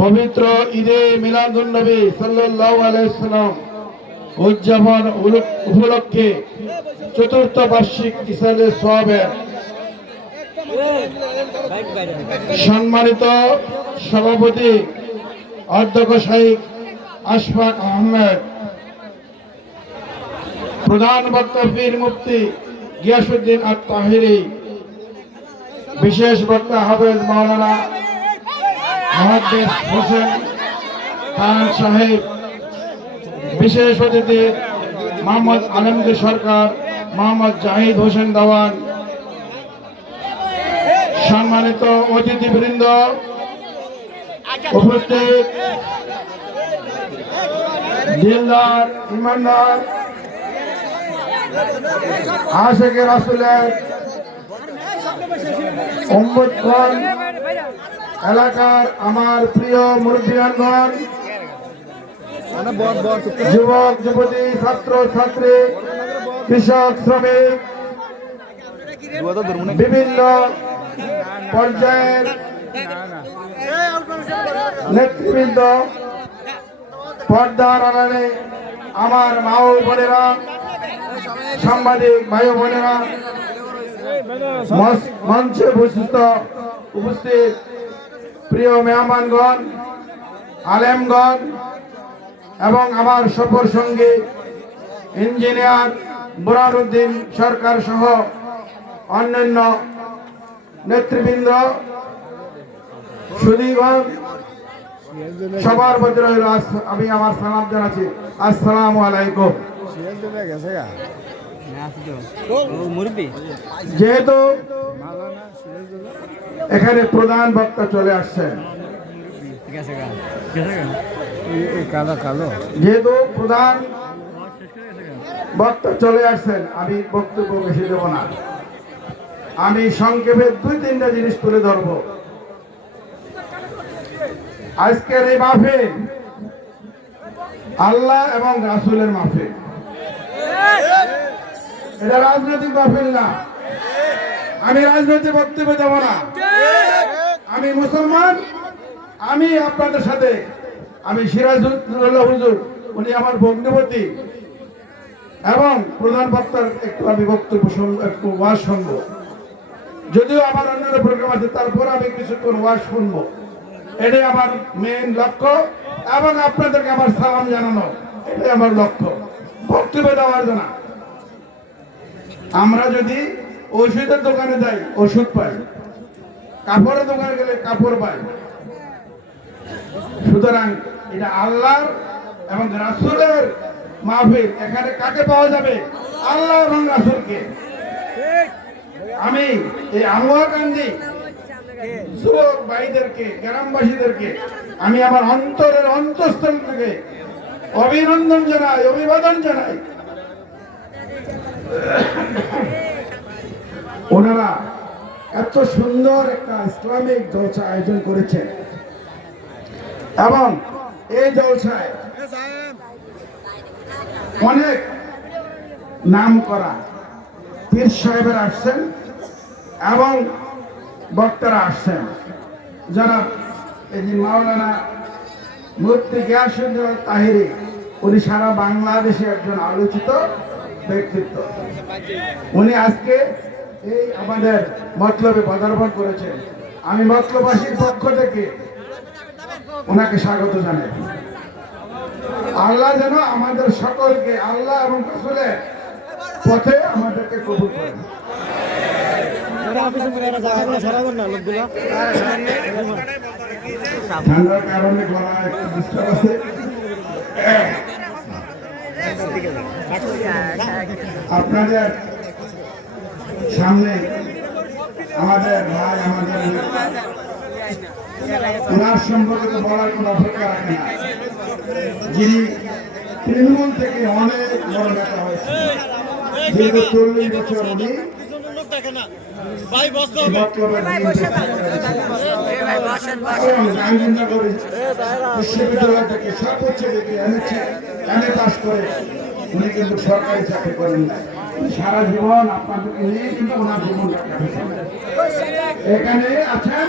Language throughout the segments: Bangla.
পবিত্র ঈদে মিলাদুন্নবী আলাইহি সাল্লাম উদযাপন উপলক্ষে চতুর্থ বার্ষিক ইসালের সোয়াবের সম্মানিত সভাপতি অধ্যক্ষ শাহিক আশফাক আহমেদ, প্রধান বক্তা বীর মুফতি গিয়াসুদ্দিন আত তাহিরি বিশেষ বক্তা হাফেজ মাওলানা মহাদ্দেশ হোসেন খান সাহেব, বিশেষ অতিথি মোহাম্মদ আলমগীর সরকার, মোহাম্মদ জাহিদ হোসেন দাওয়ান, সম্মানিত অতিথিবৃন্দ উপস্থিত, দিলদার, ইমানদার আশেকের আসলের অম্বুদগণ এলাকার আমার প্রিয় মুরব্বিয়ানগণ যুবক, যুবতী, ছাত্র, ছাত্রী, কৃষক, শ্রমিক, বিভিন্ন পর্যায়ের নেতৃবৃন্দ, পর্দার আড়ালে আমার মা ও বোনেরা, সাংবাদিক ভাই বোনেরা, মঞ্চ- উপস্থিত উপস্থিত প্রিয় মেহমানগণ আলেমগণ এবং আমার সফর সঙ্গী ইঞ্জিনিয়ার বুরানুদ্দিন সরকার সহ অন্যান্য নেতৃবৃন্দ সুদীগণ সবার মধ্যে রইল আস- আমি আমার সালাম জানাচ্ছি। আসসালাম আলাইকুম। যেহেতু এখানে প্রধান বক্তা চলে আসছেন। যেহেতু প্রধান বক্তা চলে আসছেন, আমি বক্তব্য বেশি দেব না। আমি সংক্ষেপে দুই তিনটা জিনিস তুলে ধরব। আজকের এই মাহফিল আল্লাহ এবং রাসুলের মাফে এটা রাজনৈতিক মাহফিল না। আমি রাজনৈতিক বক্তব্য দেব না। আমি মুসলমান, আমি আপনাদের সাথে, আমি সিরাজুল্লাহ হুজুর, উনি আমার ভগ্নিপতি এবং প্রধান বক্তার একটু আমি বক্তব্য একটু ওয়াজ শুনব। যদিও আমার অন্যান্য প্রোগ্রাম আছে, তারপর আমি কিছুক্ষণ ওয়াজ শুনব। এটাই আমার মেন লক্ষ্য এবং আপনাদেরকে আমার সালাম জানানো, এটাই আমার লক্ষ্য। বক্তব্য দেওয়ার জন্য। আমরা যদি ওষুধের দোকানে যাই, ওষুধ পাই। কাপড়ের দোকানে গেলে কাপড় পাই সুতরাং এটা আল্লাহর এবং রাসুলের মাহফিল। এখানে কাকে পাওয়া যাবে? আল্লাহ এবং রাসুলকে। আমি এই আনোয়ারকান্দি যুবক ভাইদেরকে, গ্রামবাসীদেরকে, আমি আমার অন্তরের অন্তঃস্থল থেকে অভিনন্দন জানাই, অভিবাদন জানাই। ওনারা এত সুন্দর একটা ইসলামিক জলসা আয়োজন করেছেন। এবং এই জলসায় অনেক নাম করা পীর সাহেবের আসছেন এবং বক্তারা আসছেন। যারা এই যে মাওলানা মুফতি গিয়াসুদ্দিন তাহিরি, উনি সারা বাংলাদেশে একজন আলোচিত ব্যক্তিত্ব। উনি আজকে এই আমাদের মতলবে পদার্পণ করেছেন আমি মতলবাসীর পক্ষ থেকে ওনাকে স্বাগত জানাই। আল্লাহ যেন আমাদের সকলকে আল্লাহ এবং রসুলের পথে আমাদেরকে কবুল করেন। আপনাদের সামনে আমাদের ভাই আমাদের ওনার সম্পর্কে তো বলার কোনো অপেক্ষা রাখে না। যিনি তৃণমূল থেকে অনেক বড় নেতা হয়েছে দীর্ঘ চল্লিশ বছর উনি বিশ্ববিদ্যালয় থেকে সর্বোচ্চ ডিগ্রি এনেছে এম এ পাস করে উনি কিন্তু সরকারি চাকরি করেন না সারা জীবন আপনাদেরকে নিয়ে কিন্তু ওনার কাটিয়েছেন এখানে আছেন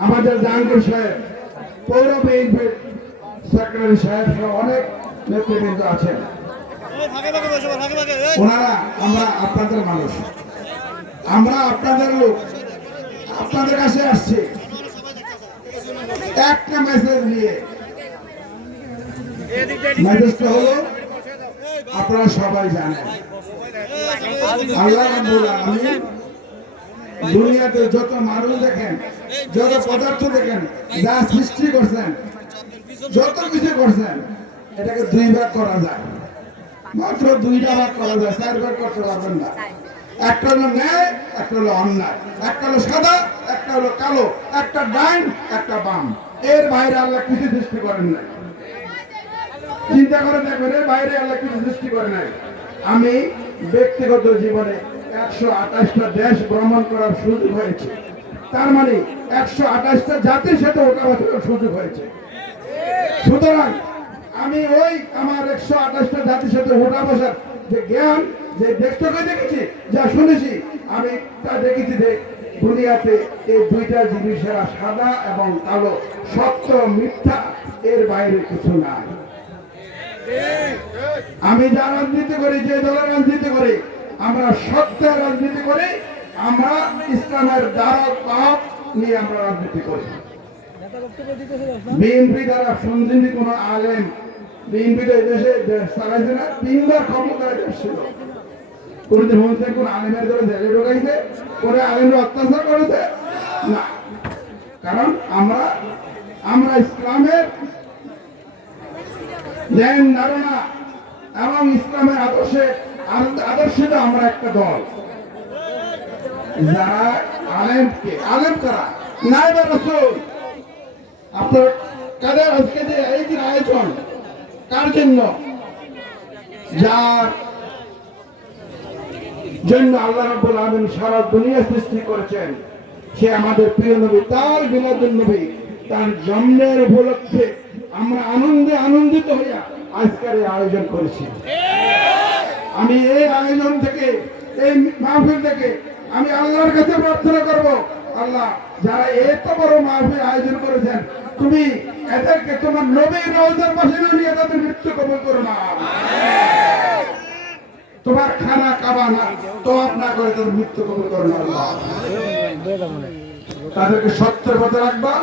আমাদের জাহাঙ্গীর সাহেব পৌরবী সেক্রেটারি সাহেব সহ অনেক নেতৃবৃন্দ আছেন। ওনারা আমরা আপনাদের মানুষ। আমরা আপনাদের লোক। আপনাদের কাছে আসছি। একটা মেসেজ নিয়ে। মেসেজটা হলো, আপনারা সবাই জানেন। দুনিয়াতে যত মানুষ দেখেন, যত পদার্থ দেখেন, যা সৃষ্টি করছেন, যত কিছু করছেন, এটাকে দুই ভাগ করা যায়। মাত্র দুইটা ভাগ করা যায়, চার ভাগ করতে পারবেন না। একটা হলো ন্যায়, একটা হলো অন্যায়। একটা হলো সাদা, একটা হলো কালো। একটা ডাইন, একটা বাম। এর বাইরে আল্লাহ কিছু সৃষ্টি করেন নাই। চিন্তা করে দেখবেন, এর বাইরে আল্লাহ কিছু সৃষ্টি করে নাই। আমি ব্যক্তিগত জীবনে একশো আঠাশটা দেশ ভ্রমণ করার সুযোগ হয়েছে। তার মানে একশো আঠাশটা জাতির সাথে ওঠা বসার সুযোগ হয়েছে। সুতরাং আমি ওই আমার একশো আঠাশটা জাতির সাথে ওঠা বসার যে জ্ঞান, যে দেখতে দেখেছি, যা শুনেছি, আমি তা দেখেছি যে দুনিয়াতে এই দুইটা জিনিসের সাদা এবং কালো, সত্য, মিথ্যা, এর বাইরে কিছু নাই। আমি যা রাজনীতি করি, যে দলের রাজনীতি করি, আমরা সত্যের রাজনীতি করি, আমরা ইসলামের দ্বারা পাপ নিয়ে আমরা রাজনীতি করি। বিএনপি দ্বারা শুনছিনি কোন আলেম বিএনপি তো দেশে চালাইছে না তিনবার ক্ষমতায় এসেছিল। কোন আলেমের জেলে ঢোকাইছে? অত্যাচার করেছে? না। কারণ আমরা আমরা ইসলামের জ্ঞান ধারণা এবং ইসলামের আদর্শে আদর্শে আমরা একটা দল। যারা আলেমকে, আলেম করা নাইবা রসুল। আপনার কাদের আজকে যে এই দিন আয়োজন? কার জন্য? যার জন্য আল্লাহ রাব্বুল আলামিন সারা দুনিয়া সৃষ্টি করেছেন। সে আমাদের প্রিয় নবী, তার বিনোদন নবী, তার জন্মের উপলক্ষে আমরা আনন্দে আনন্দিত হইয়া আজকের এই আয়োজন করেছি। আমি এই আয়োজন থেকে, এই মাহফিল থেকে আমি আল্লাহর কাছে প্রার্থনা করব, আল্লাহ, যারা এত বড় মাহফিল আয়োজন করেছেন, তুমি এদেরকে তোমার নবীর রওজার পাশে না নিয়ে তাদের মৃত্যু কবল করো না। তোমার খানা কাবা না তো আপনা করে তাদের মৃত্যু কবল করো না, আল্লাহ। তাদেরকে সত্যের পথে রাখবা।